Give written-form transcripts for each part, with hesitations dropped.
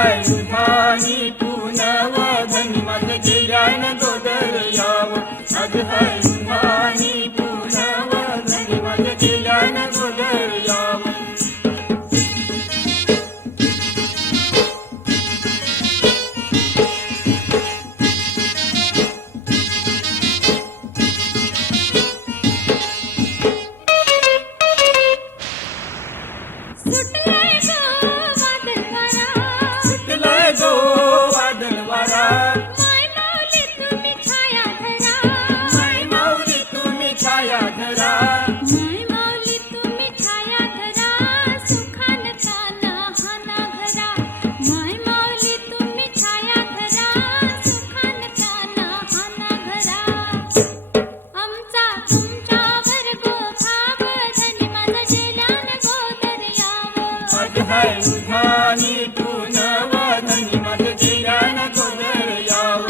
हाय उधानी तू नवधनी माझं गेल्यान गोदर याव आज हाय उधानी तू नवधनी माझं गेल्यान गोदर याव सुटलाय गो वादळ वारा माय माऊली तुम्ही छाया धरा माय माऊली तुम्ही छाया धरा माय माऊली तुम्ही छाया धरा सुखान ताना हाना घरा माय माऊली तुम्ही छाया धरा सुखान ताना हाना घरा आमचा तुमच्यावर गोखाव धनी माझा गेल्यान गोदर याव आज हाय उधानी तू नवधनी माझं गेल्यान गोदर याव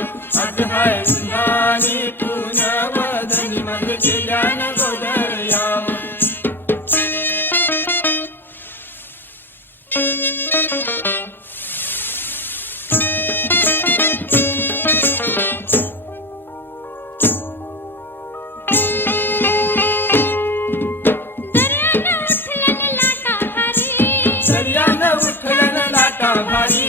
आज हाय उधानी तू नवधनी माझं गेल्यान गोदर याव दर्यानं उठलन लाटा भारी दर्यानं उठलन लाटा भारी